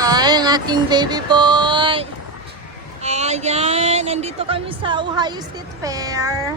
Ay, ang aking baby boy. Ayan, nandito kami sa Ohio State Fair.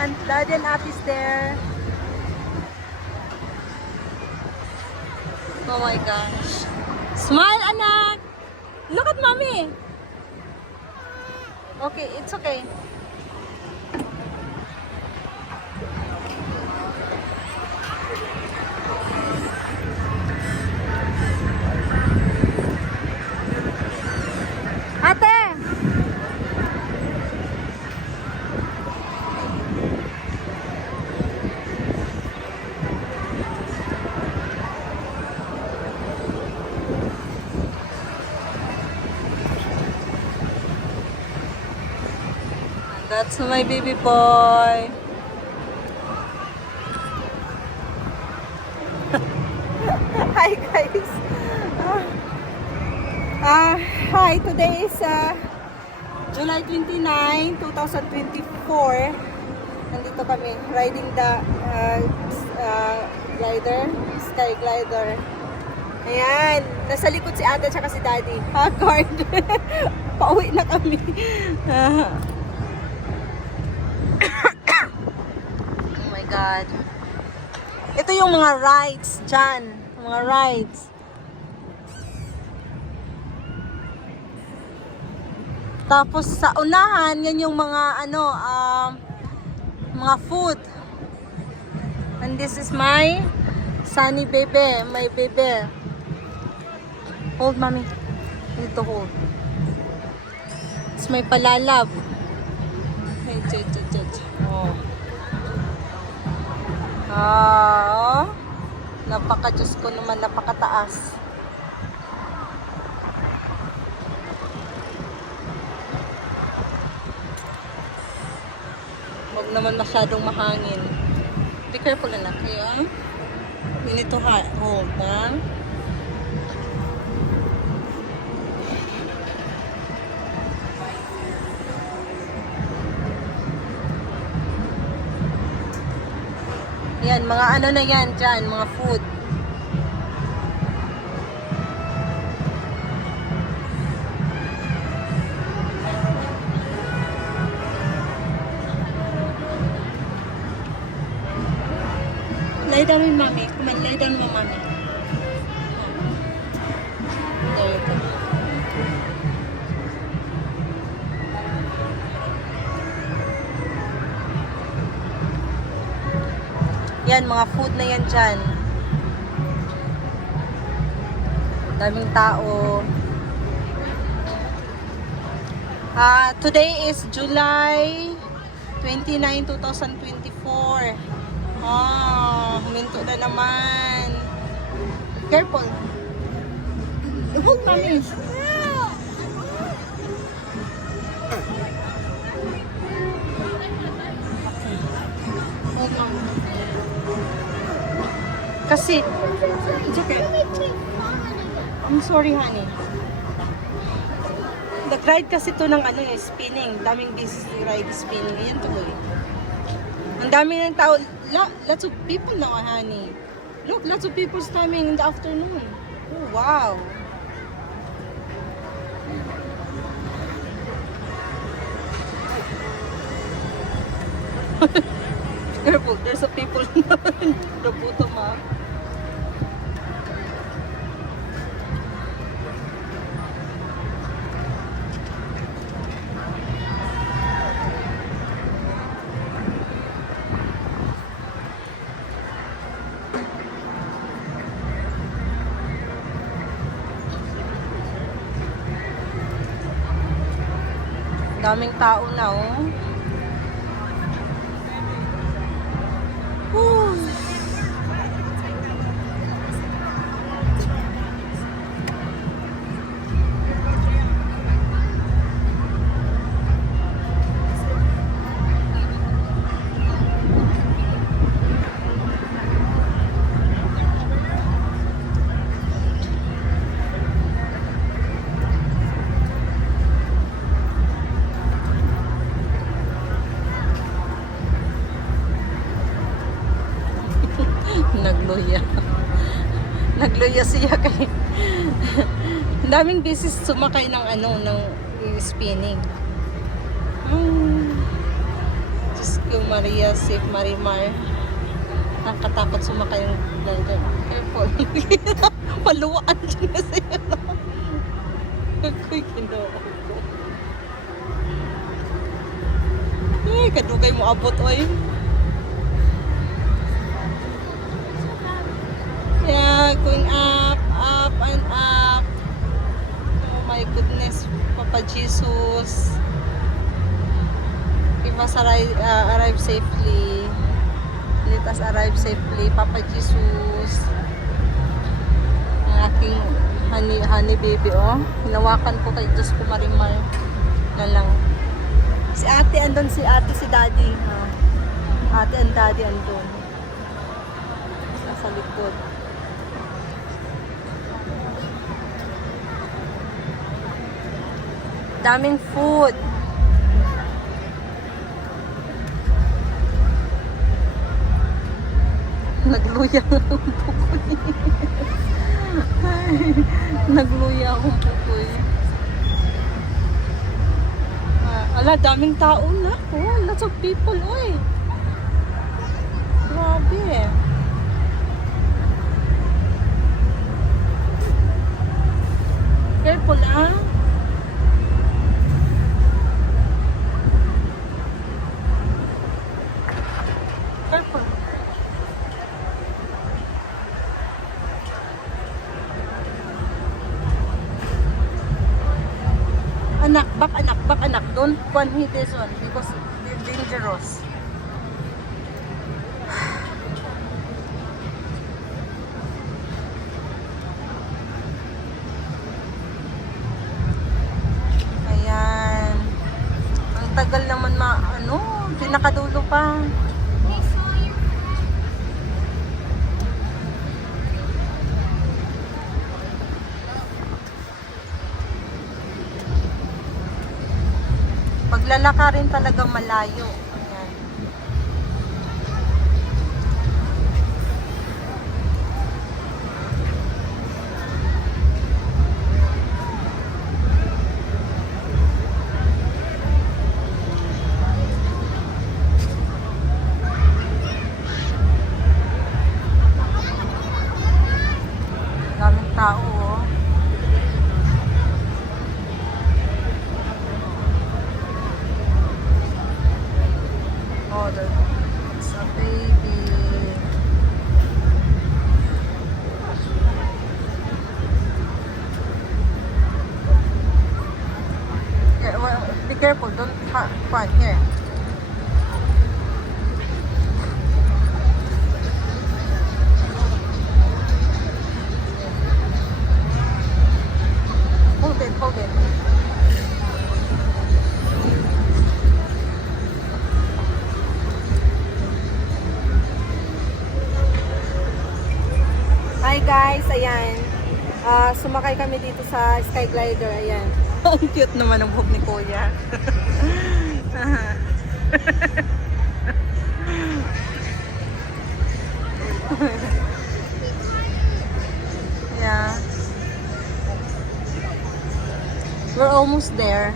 And Daddy and Ate is there. Oh my gosh. Smile, anak! Look at mommy! Okay, it's okay. Ate! That's my baby boy. Hi guys. Hi, today is July 29, 2024. Nandito kami riding the glider, sky glider. Ayan, nasa likod si Ate at si Daddy. Card. Pauwi na kami. Oh my God. Ito yung mga rides dyan. Mga rides. Tapos sa unahan, yan yung mga mga food. And this is my Sunny baby, my baby. Hold, mommy. Need to hold. It's my palalab. Hey, oh. Napaka-Diyos ko naman, napakataas. Huwag naman masyadong mahangin. Be careful na kayo. You need to hold, ha? Yan, mga ano na yan dyan, mga food. Lay down with mommy. Come on, lay down with mommy. There you go. Yan, mga food na yan dyan. Daming tao. Today is July 29, 2024. Huminto na naman. Careful. Hold mommy. Hold mommy. Kasi, it's okay. I'm sorry, honey. Nag-ride kasi to ng spinning. Daming busy ride spinning. Ayan tuloy. Ang dami ng tao. Lots of people now, honey. Look, lots of people coming in the afternoon. Oh, wow. Careful, there's a people in the bottom, ha? Daming tao na, oh. Woo. Nagluya. Nagluya siya kay ang daming beses sumakay ng ng spinning. Diyos ko, Maria, Safe Marimar. Nakatakot sumakay ng ganyan. Careful. Paluwaan dyan kasi yun. Ako'y ginoo ko. Kadugay mo abot, oy. Yeah, going up, up, and up. Oh my goodness, Papa Jesus. Give us arrive safely. Let us arrive safely, Papa Jesus. Ang aking honey baby, oh. Hinawakan ko kay Diyos ko Marimar. Na lang. Si ate andun, si daddy. Ate and daddy andun. Nasa likod. Daming food. Nagluya ang bukoy. Nagluya akong bukoy. Ala, daming tao na. Oh, lots of people, oy. Grabe. Careful, ah. Careful. Back anak. Don't hit this one because it's dangerous. Ayan. Ang tagal naman pinakadulo pa. Paglalaka rin talagang malayo. Ayan. Daming tao, oh. Oh, it's a baby. Yeah, well, be careful, don't find here. Hold it. Hi guys, ayan. Sumakay kami dito sa Skyglider, ayan. Ang cute naman ang buhok ni Kuya. Yeah. We're almost there.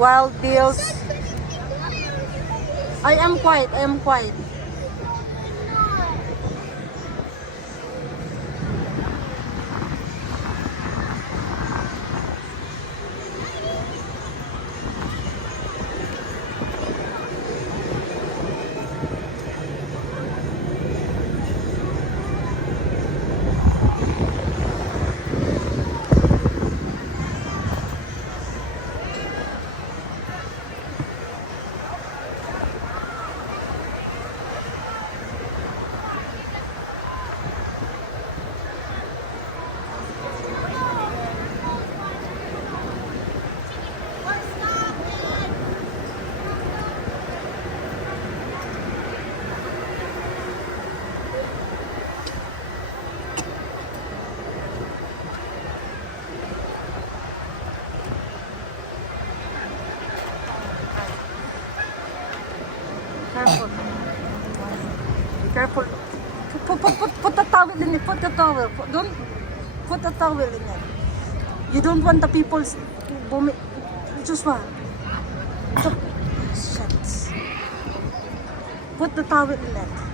Wild Bills. I am quiet. Put the towel in it. Put the towel. Don't put the towel in it. You don't want the people's vomit. Just one. Shit. Put the towel in it.